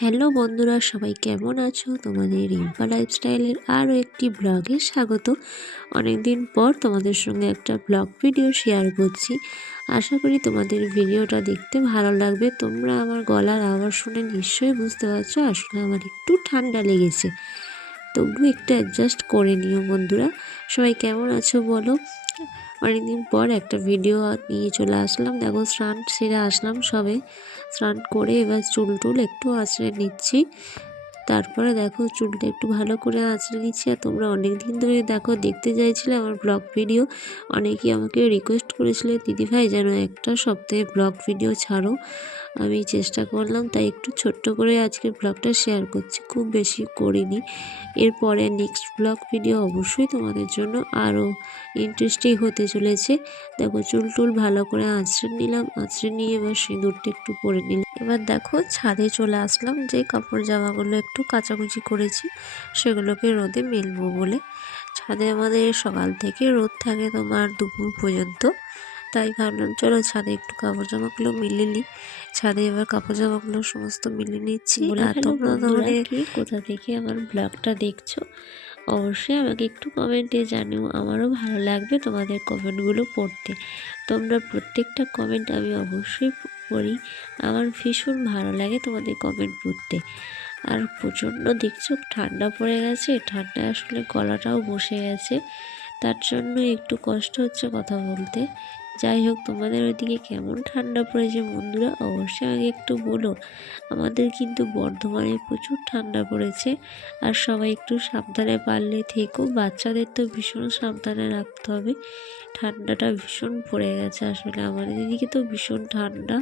Hello বন্ধুরা, সবাই কেমন আছো? তোমাদের রিম্পা লাইফস্টাইলের আরও একটি ব্লগে স্বাগত। অনেকদিন পর তোমাদের সঙ্গে একটা ব্লগ ভিডিও শেয়ার করছি। আশা করি তোমাদের ভিডিওটা দেখতে ভালো লাগবে। তোমরা আমার গলার আওয়াজ শুনে নিশ্চয়ই বুঝতে পারছো আসলে আমার একটু ঠান্ডা লেগেছে, তবু একটু অ্যাডজাস্ট করে নিও বন্ধুরা। সবাই কেমন আছো বলো। অনেকদিন পর একটা ভিডিও নিয়ে চলে আসলাম। দেখো, স্নান সেরে আসলাম সবে। স্নান করে এবার চুল টুল একটু আঁচড়ে নিচ্ছি। তারপরে দেখো চুলটা একটু ভালো করে আঁচড়ে নিচ্ছি। আর তোমরা অনেক দিন ধরে দেখো দেখতে চাইছিলে আমার ব্লগ ভিডিও। অনেকেই আমাকে রিকোয়েস্ট করেছিলে, দিদিভাই যেন একটা সপ্তাহে ব্লগ ভিডিও ছাড়ো। আমি চেষ্টা করলাম, তাই একটু ছোট্ট করে আজকে ব্লগটা শেয়ার করছি, খুব বেশি করিনি। এরপরে নেক্সট ব্লগ ভিডিও অবশ্যই তোমাদের জন্য আরও ইন্টারেস্টিং হতে চলেছে। দেখো চুল টুল ভালো করে আঁচড়ে নিলাম, আঁচড়ে নিয়ে এবার সিঁদুরটা একটু পরে নিলাম। এবার দেখো ছাদে চলে আসলাম, যে কাপড় জামাগুলো একটু কাচাকুচি করেছি সেগুলোকে রোদে মেলবো বলে। ছাদে আমাদের সকাল থেকে রোদ থাকে তোমার দুপুর পর্যন্ত, তাই ভাবলাম চলো ছাদে একটু কাপড় জামাগুলো মিলে নিই। ছাদে এবার কাপড় জামাগুলো সমস্ত মিলে নিচ্ছি। আর তোমরা কি কোথা থেকে আমার ব্লগটা দেখছো অবশ্যই আমাকে একটু কমেন্টে জানিও, আমারও ভালো লাগবে তোমাদের কমেন্টগুলো পড়তে। তোমরা প্রত্যেকটা কমেন্ট আমি অবশ্যই পড়ি, আমার ভীষণ ভালো লাগে তোমাদের কমেন্ট পড়তে। আর প্রচণ্ড দেখছো ঠান্ডা পড়ে গেছে, ঠান্ডায় আসলে গলাটাও বসে গেছে, তার জন্য একটু কষ্ট হচ্ছে কথা বলতে। যাই হোক, তোমাদের ওইদিকে কেমন ঠান্ডা পড়েছে বন্ধুরা অবশ্যই আমাকে একটু বলো। আমাদের কিন্তু বর্ধমানে প্রচুর ঠান্ডা পড়েছে। আর সবাই একটু সাবধানে পারলে থেকো, বাচ্চাদের তো ভীষণ সাবধানে রাখতে হবে। ঠান্ডাটা ভীষণ পড়ে গেছে আসলে আমাদের এদিকে তো ভীষণ ঠান্ডা।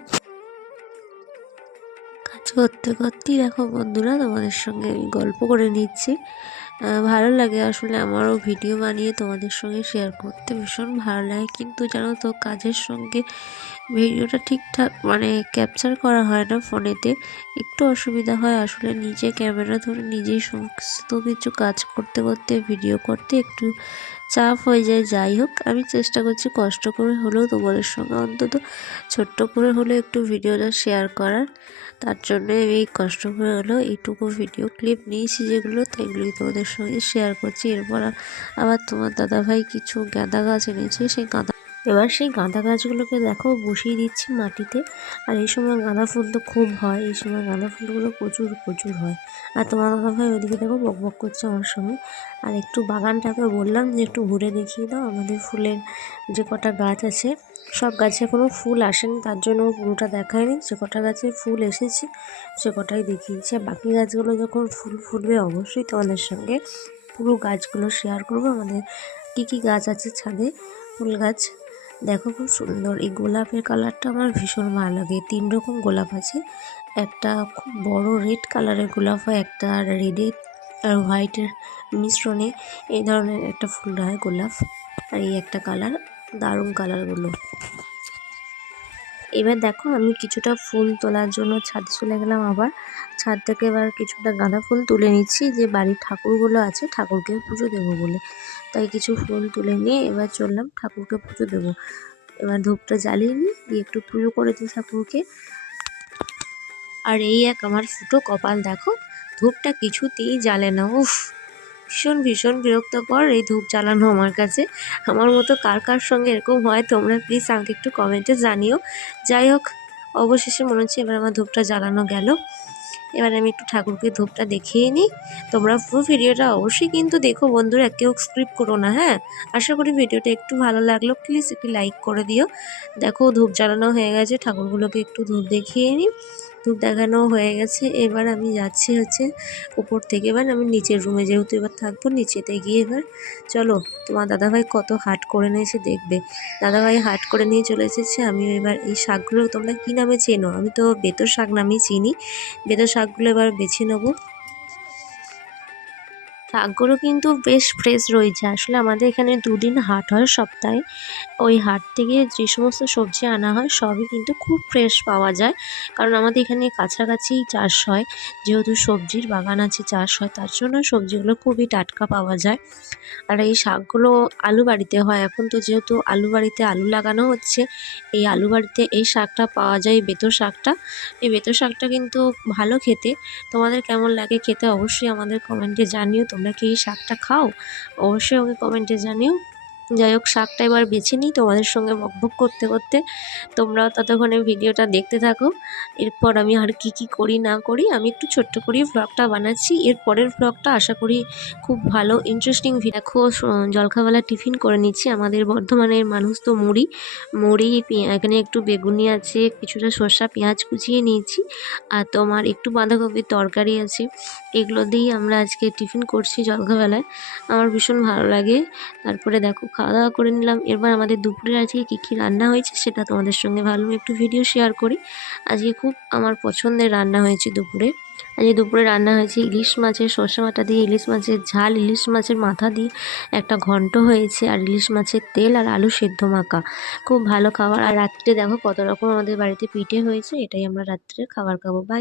কাজ করতে করতেই দেখো বন্ধুরা তোমাদের সঙ্গে আমি গল্প করে নিচ্ছি। ভালো লাগে আসলে আমারও ভিডিও বানিয়ে তোমাদের সঙ্গে শেয়ার করতে ভীষণ ভালো লাগে, কিন্তু জানো তো কাজের সঙ্গে ভিডিওটা ঠিকঠাক ক্যাপচার করা হয় না ফোনেতে, একটু অসুবিধা হয়। আসলে নিজে ক্যামেরা ধরে নিজেই সমস্ত কিছু কাজ করতে করতে ভিডিও করতে একটু চাপ হয়ে যায়। যাই হোক, আমি চেষ্টা করছি কষ্ট করে হলেও তোমাদের সঙ্গে অন্তত ছোট্ট করে হলেও একটু ভিডিওটা শেয়ার করার। তার জন্য আমি কষ্ট করে হলেও এইটুকু ভিডিও ক্লিপ নিয়েছি যেগুলো, তো এগুলোই তোমাদের সঙ্গে শেয়ার করছি। এরপর আবার তোমার দাদাভাই কিছু গাঁদা গাছ এনেছে, সেই গাঁদা গাছগুলোকে দেখো বসিয়ে দিচ্ছি মাটিতে। আর এই সময় গাঁদা ফুল তো খুব হয়, এই সময় গাঁদা ফুলগুলো প্রচুর প্রচুর হয়। আর তোমার দাদাভাই ওইদিকে দেখো বকবক করছে আমার সঙ্গে। আর একটু বাগানটাকে বললাম যে একটু ঘুরে দেখিয়ে দাও, আমাদের ফুলের যে কটা গাছ আছে সব গাছে কোনো ফুল আসেনি, তার জন্য পুরোটা দেখায়নি। যে কটা গাছে ফুল এসেছে সে কটাই দেখিয়েছি। আর বাকি গাছগুলো যখন ফুল ফুটবে অবশ্যই তোমাদের সঙ্গে পুরো গাছগুলো শেয়ার করবো। আমাদের কী কী গাছ আছে ছাদে ফুল গাছ দেখো, খুব সুন্দর। এই গোলাপের কালারটা আমার ভীষণ ভালো লাগে। 3 রকম গোলাপ আছে, একটা খুব বড় রেড কালারের গোলাপ হয়, একটা রেডের আর হোয়াইটের মিশ্রণে এই ধরনের একটা ফুল হয় গোলাপ। আর এই একটা কালার, দারুণ কালারগুলো। এবার দেখো আমি কিছুটা ফুল তোলার জন্য ছাদে চলে গেলাম। আবার ছাদ থেকে এবার কিছুটা গাঁদা ফুল তুলে নিচ্ছি, যে বাড়ির ঠাকুরগুলো আছে ঠাকুরকে পুজো দেবো বলে। তাই কিছু ফুল তুলে নিয়ে এবার চললাম ঠাকুরকে পুজো দেবো। এবার ধূপটা জ্বালিয়ে নিই, দিয়ে একটু পুজো করে দিই ঠাকুরকে। আর এই এক আমার ফুটো কপাল, দেখো ধূপটা কিছুতেই জ্বালে না। উফ, ভীষণ ভীষণ বিরক্তকর এই ধূপ জ্বালানো আমার কাছে। আমার মতো কার কার সঙ্গে এরকম হয় তোমরা প্লিজ আমাকে একটু কমেন্টে জানিও। যাই হোক, অবশেষে মনে হচ্ছে এবার আমার ধূপটা জ্বালানো গেল। এবার আমি একটু ঠাকুরকে ধূপটা দেখিয়ে নিই। তোমরা পুরো ভিডিওটা অবশ্যই কিন্তু দেখো বন্ধুরা, কেউ স্কিপ করো না। হ্যাঁ, আশা করি ভিডিওটা একটু ভালো লাগলো, প্লিজ একটু লাইক করে দিও। দেখো ধূপ জ্বালানো হয়ে গেছে, ঠাকুরগুলোকে একটু ধূপ দেখিয়ে নিই। ধূপ দেখানো হয়ে গেছে, এবার আমি যাচ্ছি উপর থেকে। এবার আমি নিচের রুমে, যেহেতু এবার থাকবো নিচেতে গিয়ে এবার চলো তোমার দাদাভাই কত হাট করে নিয়েছে দেখবে। দাদাভাই হাট করে নিয়ে চলে এসেছে। আমি এবার এই শাকগুলো তোমরা কী নামে চেনো, আমি তো বেতো শাক নামেই চিনি। বেতো শাকগুলো এবার বেছে নেবো। শাকগুলো কিন্তু বেশ ফ্রেশ রয়েছে। আসলে আমাদের এখানে 2 দিন হাট হয় সপ্তাহে। ওই হাট থেকে যে সমস্ত সবজি আনা হয় সবই কিন্তু খুব ফ্রেশ পাওয়া যায়। কারণ আমাদের এখানে কাছাকাছি চাষ হয়। যেহেতু সবজির বাগান আছে, চাষ হয়, তার জন্য সবজিগুলো খুবই টাটকা পাওয়া যায়। আর এই শাকগুলো আলু বাড়িতে হয়। এখন তো যেহেতু আলু বাড়িতে আলু লাগানো হচ্ছে, এই আলু বাড়িতে এই শাকটা পাওয়া যায়, বেতো শাকটা। এই বেতো শাকটা কিন্তু ভালো খেতে। তোমাদের কেমন লাগে খেতে অবশ্যই আমাদের কমেন্টে জানিও। তোমরা কি এই শাকটা খাও? অবশ্যই আমাকে কমেন্টে জানিও। যাই হোক, শাকটা এবার বেছে নিই তোমাদের সঙ্গে বকবক করতে করতে। তোমরাও ততক্ষণে ভিডিওটা দেখতে থাকো। এরপর আমি আর কি করি না করি আমি একটু ছোট্ট করেই ভ্লগটা বানাচ্ছি। এর পরের ভ্লগটা আশা করি খুব ভালো ইন্টারেস্টিং দেখো। জলখাবারলা টিফিন করে নিচ্ছি। আমাদের বর্ধমানের মানুষ তো মুড়ি এখানে একটু বেগুনি আছে, কিছুটা শসা পেঁয়াজ কুচিয়ে নিয়েছি, আর তোমার একটু বাঁধাকপির তরকারি আছে। এগুলো দিয়েই আমরা আজকে টিফিন করছি জলখাবারলায়। আমার ভীষণ ভালো লাগে। তারপরে দেখো খাওয়া দাওয়া করে নিলাম। এবার আমাদের দুপুরে আজকে কী রান্না হয়েছে সেটা তোমাদের সঙ্গে ভালো একটু ভিডিও শেয়ার করি। আজকে খুব আমার পছন্দের রান্না হয়েছে দুপুরে। আজকে দুপুরে রান্না হয়েছে ইলিশ মাছের সর্ষে বাটা দিয়ে ইলিশ মাছের ঝাল, ইলিশ মাছের মাথা দিয়ে একটা ঘন্ট হয়েছে, আর ইলিশ মাছের তেল আর আলু সেদ্ধ মাখা। খুব ভালো খাবার। আর রাত্রে দেখো কত রকম আমাদের বাড়িতে পিঠে হয়েছে। এটাই আমরা রাত্রে খাবার খাবো। বাই।